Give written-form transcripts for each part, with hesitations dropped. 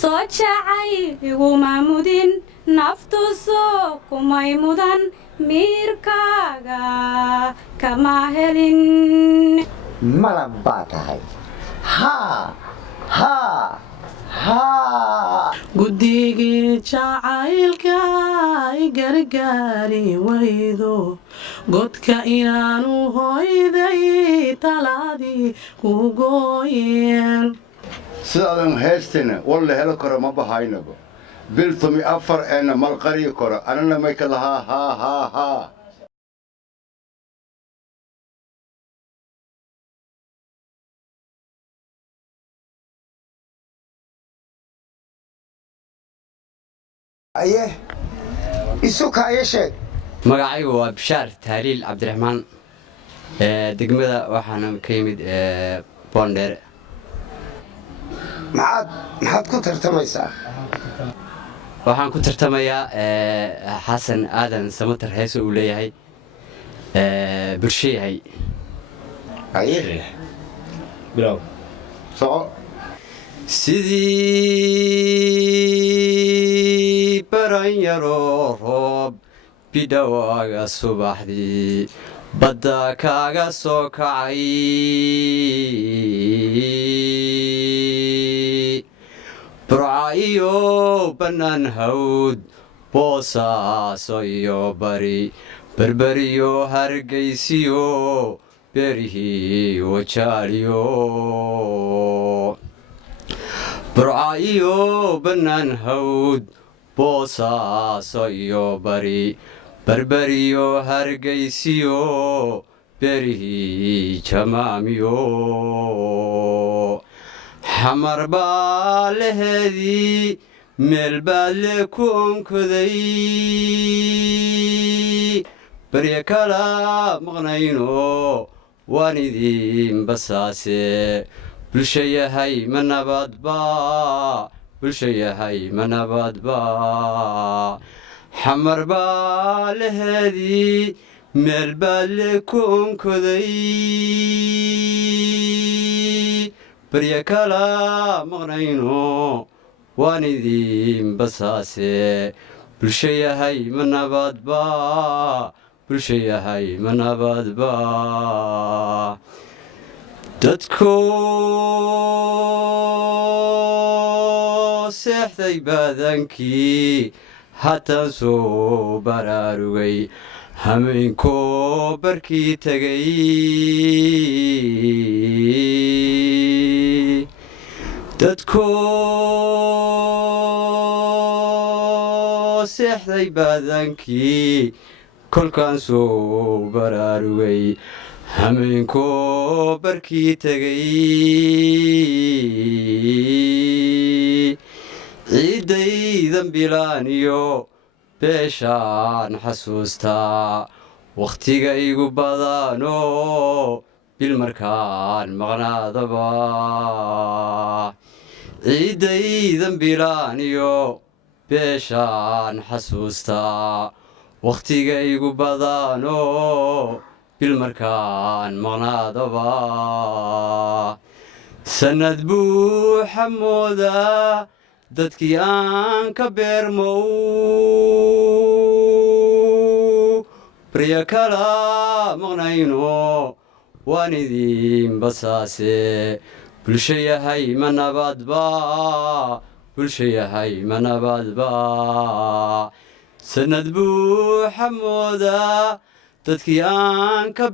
soocay iguma mudin naftu soo kumay mudan miirkaaga kama helin malab baa tahay ha guddigii jacaylka ay gargaari waydo godka inaanu hoyday talaadii ku gooyeen sidaadan heestina walla helo karo ma bahaynaba biltumi 4 eena malqari karo anana may ka lahaa ha aye isuka ayesheeg magacaygu waa bishaar tahliil cabdiraxmaan degmada waxaana ka yimid boondheere maxaad ku tartamaysaa waxaan ku tartamayaa xasan aadan samatar heeso uu leeyahay bulsho yahay aye bilow soco sidii baran yaroo roob bidhowaaga subaxdii badda kaaga soo kacay burca iyo bannaan hawd boosaaso iyo bari berberiyo hargaysiyo beerihii wajaaliyo burca iyo bannaan hawd boosaaso iyo bari berberiyo hargaysiyo beerihii jamaamiyo xamar baa laheedii meel baad le ku onkoday barya kala maqnayno waan idin basaase bulsho yahay ma nabadba bulsho yahay ma nabadba xamar baa laheedii meel baad le ku onkoday barya kala maqnayno waan idin basaase bulsho yahay ma nabadba bulsho yahay ma nabadba dadkoo seexday baadankii hataan soo baraarugay hameenkoo barkii tegay dadkoo seexday baadankii kolkaan soo baraarugay hameenkoo barkii tegay ciiddaydan bilaaniyo beeshaan xasuustaa wakhtiga igu badanoo bil markaan maqnaadaba ciiddaydan bilaaniyo beeshaan xasuustaa wakhtiga igu badanoo bil markaan maqnaadaba sannad buuxa moodaa dadkii aan ka beermow barya kala maqnayno waan idin basaase bulsho yahay ma nabadba bulsho yahay ma nabadba sannad buuxa moodaa dadkii aan ka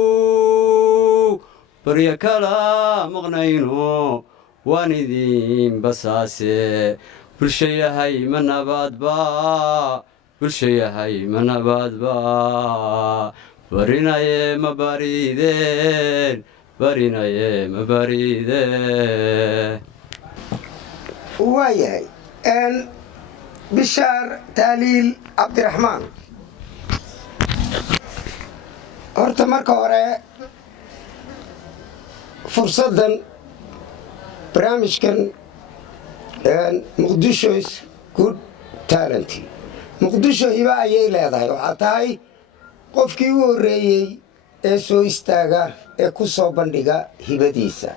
beermow barya kala maqnayno waan idin basaase bulsho yahay ma nabadba bulsho yahay ma nabadba barinaye ma barideen barinaye ma barideen waayahay bishaar tahliil cabdiraxmaan horta marka hore fursaddan barnaamijkan muqdisho's good talent muqdisho hiba ayay leedahay waxaa tahay qofkii u horreeyey ee soo istaaga ee ku soo bandhiga hibadiisa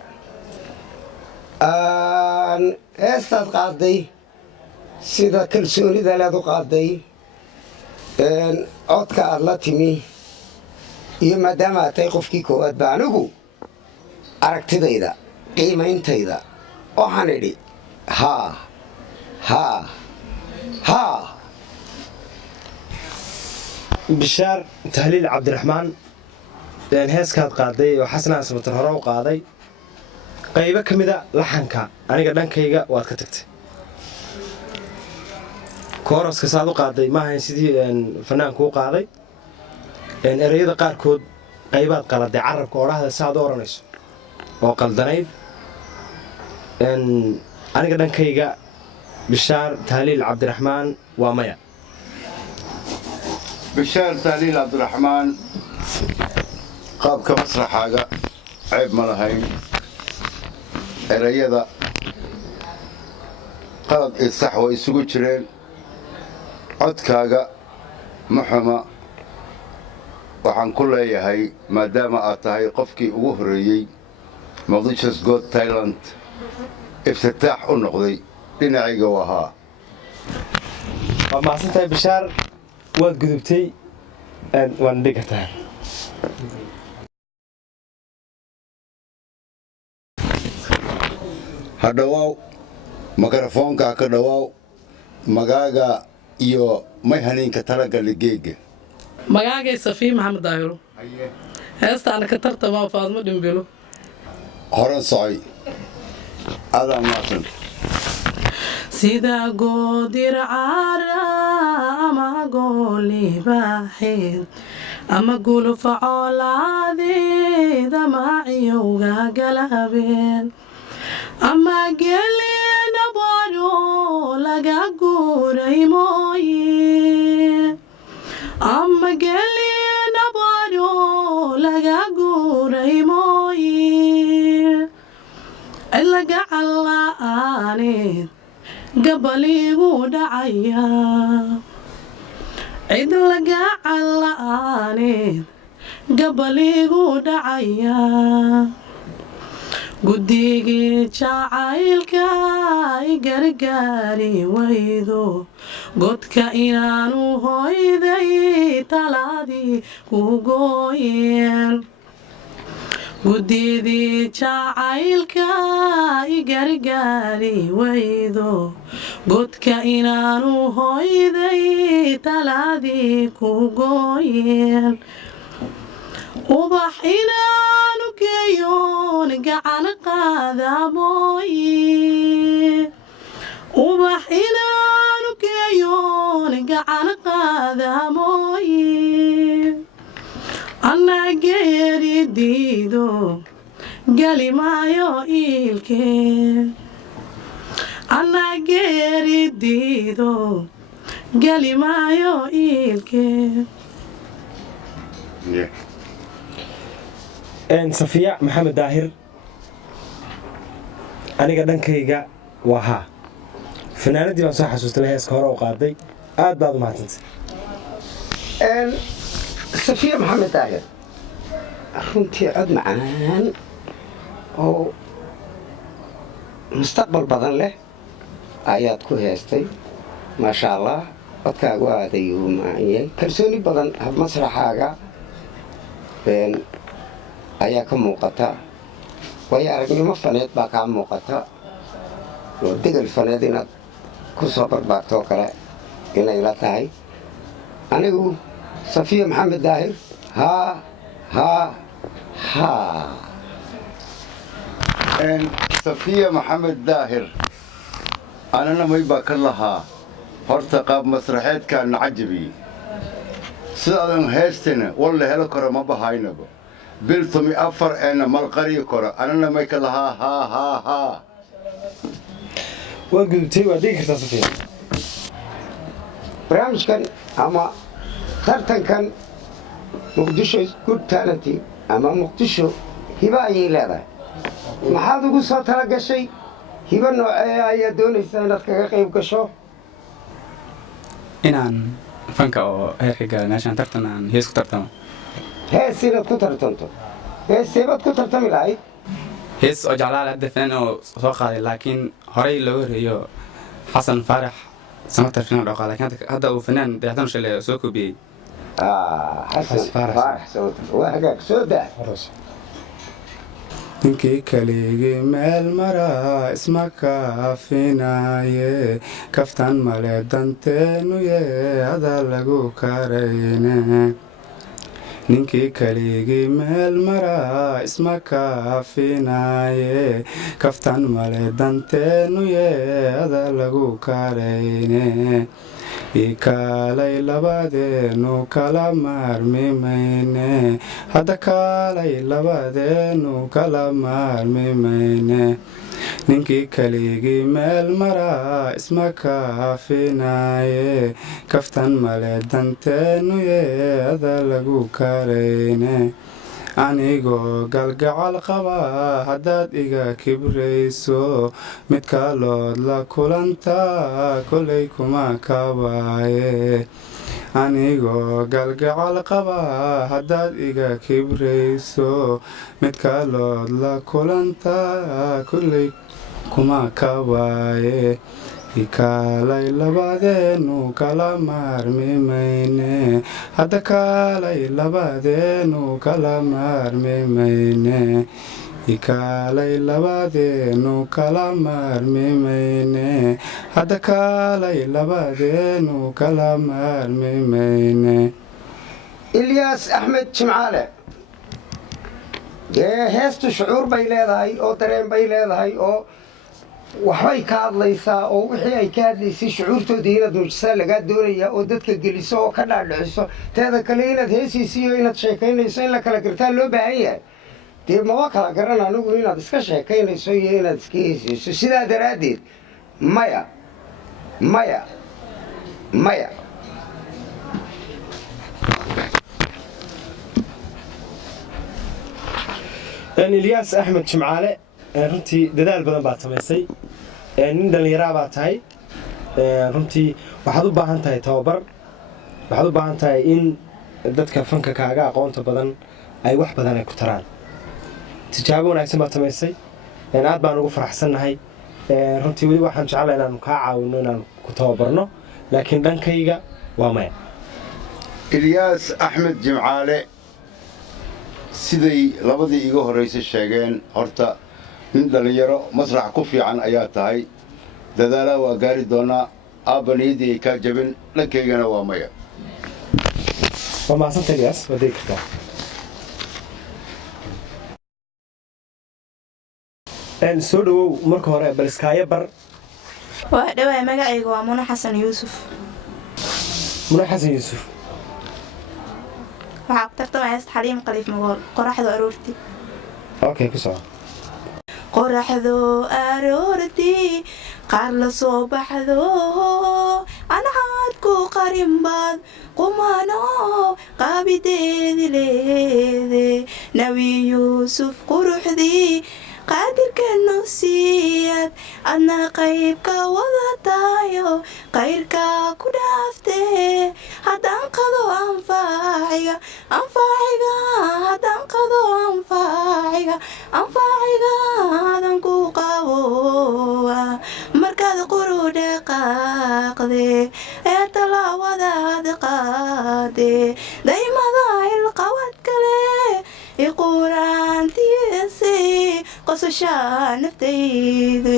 heestaad qaaday sida kalsoonida leed u qaaday codka aad la timi iyo maadaama aad tahay qofkii koowaad ba anigu aragtidayda qiimayntayda waxaan idhi haa bishaar tahliil cabdiraxmaan heeskaad qaaday oo xasanaan sabatar hore u qaaday qaybo ka mida laxanka aniga dhankayga waad ka tagtay kooroska saad u qaaday ma ahayn sidii fanaanku u qaaday ereyada qaarkood qaybaad qaladay carabka odhahda saaad u odhanayso oo qaldanayd aniga dhankayga bishaar tahliil cabdiraxmaan waa maya bishaar tahliil cabdiraxmaan qaabka masraxaaga ceeb ma lahayn erayada qalad iyo sax way isugu jireen codkaaga ma xuma waxaan ku leeyahay maadaama aad tahay qofkii ugu horreeyey muqdisho's got talent iftitaax u noqday dhinacayga waa haa waa mahadsantahay bishaar waad gudubtay waana dhigi kartaa ha dhawaaw mikrofoonka ka dhawaaw magaaga iyo may haniinka talagali geega magaagay safii maxamed daahiro heestaana ka tartamaa faadmo dhimbilo horan socoy adaa maasan sida goodir cara ama goolibaaxeed ama gulufa coolaadeed ama ciyowga galabeen ama gelina baro laga guuray mooye ama gelina baro laga guuray mooye ilaga calla'aaneed gabaligu dhacaya cid laga calla'aaneed gabaligu dhacaya guddigii jacaylka i gargaari waydo godka inaanu hoyday talaadii ku gooyeen guddidii jacaylka i gargaari waydo godka inaanu hoyday talaadii ku gooyeen ubax inaanu geeyoon gacan qaada mooye ubax inaanu geeyoon gacan qaada mooye anaa geeri diido geli maayo iilkee anaa geeri diido geli maayo iilkee safiya maxamed daahir aniga dhankayga waa haa fanaanadii baan soo xasuustay heeska hore u qaaday aad baad u mahadsantay safiya maxamed daahir runtii cod macaan oo mustaqbal badan leh ayaad ku heestay maasha allah codkaagu aad ayuu macaan yahay kalsooni badan masraxaaga ayaa ka muuqata waayo aragnimo faneed baa kaa muuqata oo degel faneed inaad ku soo barbaarto oo kale inay la tahay anigu safiya maxamed daahir safiya maxamed daahir anana may baa ka lahaa horta qaab masraxeedkaa nacajabi sidaadan heestana war la helo karo ma bahaynaba biltumi afar eena malqari karo anana may ka lahaa haa waad gudubtay waad dhigi kartaa safiya barnaamijkan ama tartankan muqdisho good talent ama muqdisho hiba ayay leedahay maxaad ugu soo tala gashay hiba noocee ayaa doonaysaa inaad kaga qayb gasho inaan fanka oo heerka gaara meeshaan tartan aan hees ku tartamo hees inaad ku tartanto heeseebaad ku tartami lahayd hees oo jeclaa hadda fanaan oo soo qaaday laakiin horey looga horeeyo xasan faarax samatar fanaan oo qaaday laakiin hadda uu fanaan dayaxtan shalay soo koobiyey xasan faarax samatar waa hagaag soo daa ninkii kaligii meel maraa isma kaafinaaye kaftan male danteenuye adaa lagu karayne ninkii kaligii meel maraa isma kaafinaaye kaftan male danteenuye adaa lagu karayne ikaalay labadeenu kala maarmi mayne hadda kaalay labadeenu kala maarmi mayne ninkii kaligii meel maraa isma kaafinaaye kaftan male danteenuye adaa lagu karayne anigoo galgacal qaba haddaad iga kibrayso mid kalood la kulantaa kolay kuma kabaaye anigoo galgacal qaba haddaad iga kibrayso mid kalood la kulantaa kolay kuma kabaaye ikaalay labadeenu kala maarmi mayne hadda kaalay labadeenu kala maarmi mayne ikaalay labadeenu kala maarmi mayne hadda kaalay labadeenu kala maarmi mayne ilyaas axmed jimcaale dee heestu shucuur bay leedahay oo dareen bay leedahay oo waxbay ka hadlaysaa oo wixii ay ka hadlaysay shucuurtoodii inaad muujisaa lagaa doonayaa oo dadka geliso oo ka dhaadhiciso teeda kale inaad heesiisiyo inaad sheekaynayso in la kala gartaa loo baahan yahay dee maba kala garan anigu inaad iska sheekaynayso iyo inaad iska heesayso sidaa daraaddeed maya ilyaas axmed jimcaale runtii dadaal badan baad samaysay nin dhallinyaraa baa tahay runtii waxaad u baahan tahay tababar waxaad u baahan tahay in dadka fanka kaaga aqoonta badan ay wax badan ay ku taraan tijaabo wanaagsan baad samaysay aad baan ugu faraxsannahay runtii weli waxaan jeclaa inaanu kaa caawino inaan ku tababarno laakiin dhankayga waa maya ilyaas axmed jimcaale siday labadii iga horraysay sheegeen horta nin dhallinyaro masrax ku fiican ayaa tahay dadaalaa waa gaari doonaa aabbaniyadii ay kaa jabin dhankaygana waa maya waa mahadsanta ilyaas waa degi kartaa soo dhawow marka hore bal iskaayo bar waa dhawaay magacayga waa muna xasan yuusuf waxaa ku tartamaya heesta xaliim qaliif magool qoraxdu aroortii okay ku soco qoraxdu aroortii qaar la soo baxdo ancaad ku qarinbaad qumano qaabideedi leede nabi yuusuf quruxdii qaadirka nosiyaad adna qaybka wadataayo qayrka ku dhaaftee haddaan qado anfaaciga haddaan qado anfaaciga adan ku qabowa markaad quru dhaqaaqde ee talaawadaad qaade daymada ilqawad kale iquraantiisi qosashaa naftaydu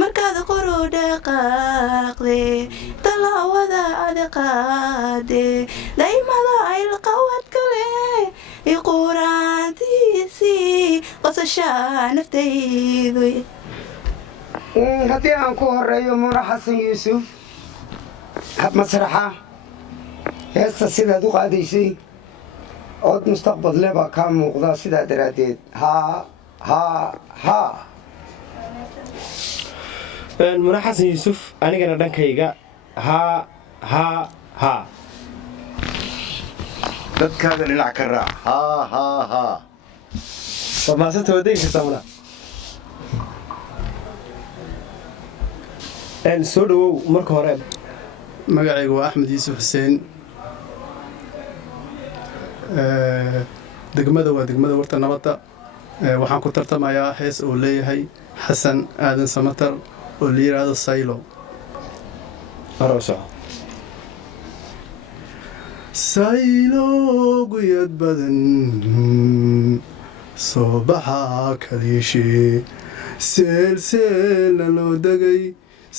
markaad quru dhaqaaqde talaawada adqaade daymada ilqawad kale iquraantiisi qosashaa naftaydu haddii aan ku horeeyo muna xasan yuusuf masraxa heesta sidaad u qaadaysay ood mustaqbadle baa kaa muuqda sidaa daraaddeed muna xasan yuusuf anigana dhankayga dadkaaga dhinac ka raac waa mahadsanta waa degi kartaa muna soo dhawow marka hore magacayga waa axmed yuusuf xuseen degmada waa degmada warta nabadda waxaan ku tartamayaa hees uu leeyahay xasan aadan samatar oo la yidhaahdo saylo saylo guyad badan soo baxa kaliishii seelseelna loo degay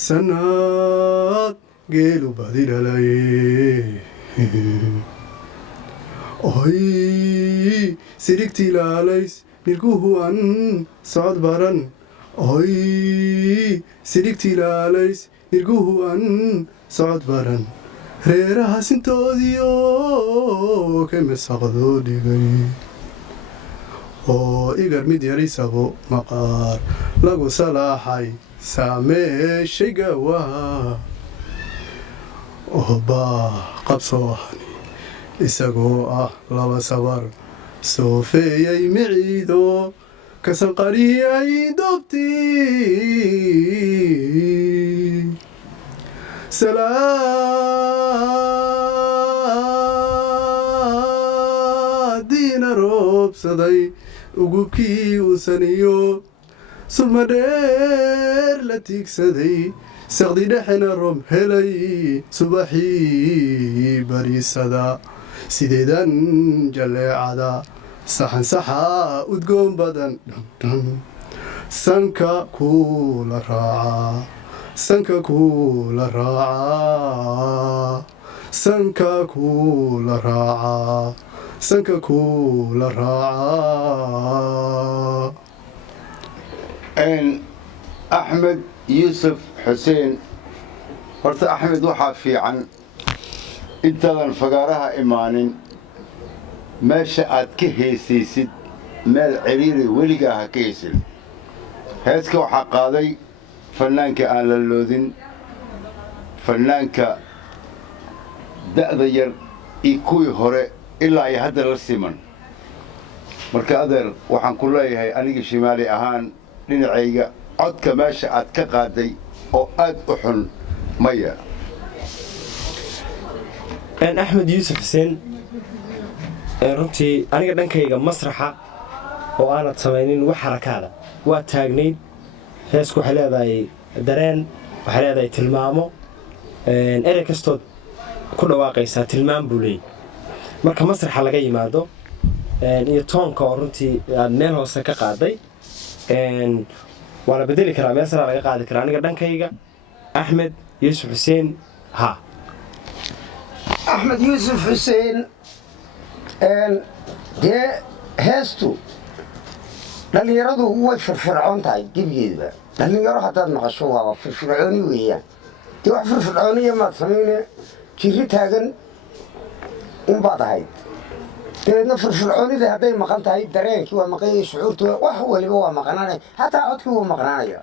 sanad geelu badi dhalay oy sirigtii laalays nirguhuan socod baran oy sirigtii laalays nirguhuan socod baran reeraha sintoodiyo ka misaqdoo dhigay oo igar mid yarisabo maqaar lagu salaaxay saameeshay gaawaha oo baa qabsoo hani isagoo ah laba sabar soofeeyay miciido kasanqariyay dobtii salaadiina roobsaday ugubkii uusaniyo sulmadheer la tiigsaday saqdi dhexena roob helay subaxii bariisada sideedan jalleecada saxan saxa udgoon badan sanka kuula raacaa sanka kuula raacaa sanka kuula raacaa sanka kuula raacaa axmed yuusuf xuseen horta axmed waxaa fiican intaadan fagaaraha imaanin meesha aad ka heesaysid meel ciriiri weligaa ha ka heesin heeska waxaa qaaday fannaanka aan la loodin fannaanka da'da yar iyo kuwii hore ilaa ay hadda la siman marka adeer waxaan ku leeyahay aniga shimaali ahaan dhinacayga codka meesha aad ka qaaday oo aad u xun maya axmed yuusuf xuseen runtii aniga dhankayga masraxa oo aanad samaynin wax xarakaada waa taagnayd heesku waxay leedahay dareen waxay leedahay tilmaamo erey kastood ku dhawaaqaysaa tilmaam buu leeyay marka masraxa laga yimaado iyo toonka oo runtii aad meel hoose ka qaaday waa la bedeli karaa meel saraa laga qaadi karaa aniga dhankayga axmed yuusuf xuseen ha axmed yuusuf xuseen dee heestu dhallinyaradu way firfircoon tahay gebigeedba dhallinyaro haddaad maqasho waaba firfircooni weeyaan dee wax firfircooniya maad samayne jirri taagan unbaad ahayd dabeedna firfircoonida hadday maqan tahay dareenkii waa maqanyay shucuurtu wax waliba waa maqnaanaya hataa codkii wuu maqnaanaya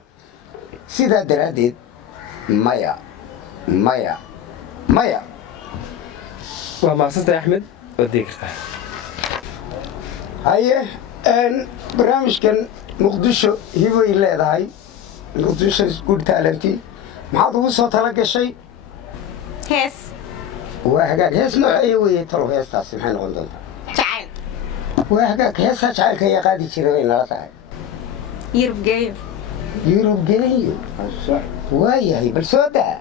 sidaa daraaddeed maya maya maya waa mahadsantay axmed waad degi kartaa haye barnaamijkan muqdisho hibay leedahay muqdisho good talenti maxaad ugu soo tala gashay hees waa hagaag hees nooceeya weeye talow heestaasi maxay noqon doontaa jacayl waa hagaag heestaa jacaylka ayaa qaadi jira bay nala tahay yurubgeeyo yurubgeeyo waayahay bal soo daa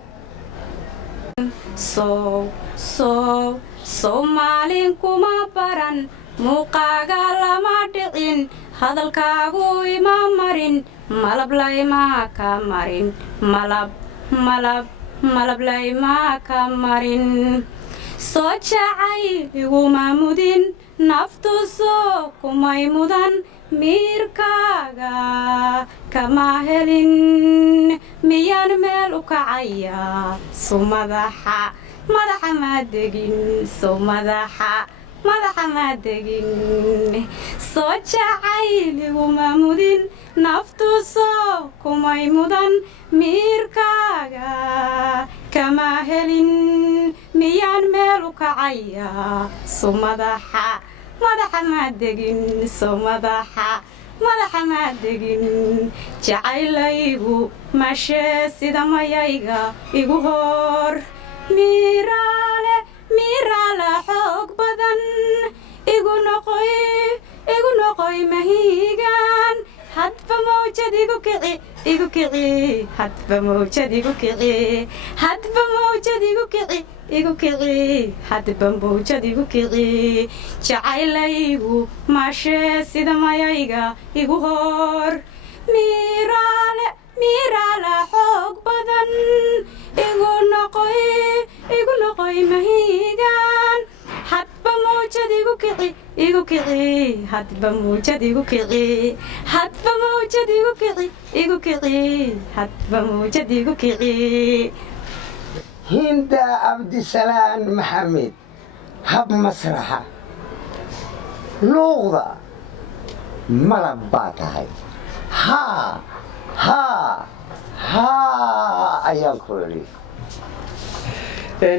soomaalin kuma baran muuqaaga lama dhicin hadalkaagu ima marin malab laymaa ka marin malab laymaa ka marin soo jacay iguma mudin naftu soo kumay mudan miirkaaga kama helin miyaan meel u kacaya sumadaxa madaxa maa degin sumadaxa madaxa maa degin soo jacayliguma mudin naftu soo kumay mudan miirkaaga kama helin miyaan meel u kacaya sumadaxa madaxa maa degin sumadaxa madaxa maa degin jacaylaygu mashee sida mayayga igu hor miiraale xoog badan igu noqoy noqoy mahiigaan hadba mawjad igu kici hadba mawjad igu kici hadba mawjad igu kici hadba mawjad igu kici jacaylaygu maashee sida mayayga igu hor miiraale xoog badan igu noqoy mahiigaan hadba mawjad igu kici hadba mawjad igu kici hadba mawjad igu kici hadba mawjad igu kici hinda cabdisalaan maxamed hab masraxa luuqda malab baa tahay haa ayaan ku idhi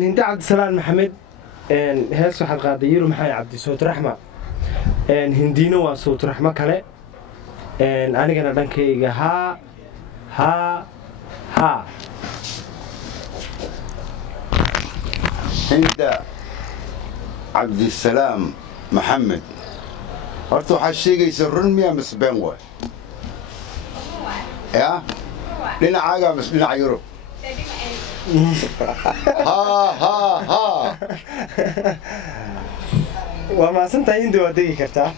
hinda cabdisalaan maxamed hees waxaad qaaday yiru maxay cabdi sawtraxma hindiina waa sawtraxmo kale anigana dhankayga haa hinda cabdisalaam maxamed horta waxaad sheegaysa run miyaa misbeen waay ya dhinacaagaa mis dhinaca yurub waa mahadsantahay hindi waa degi kartaa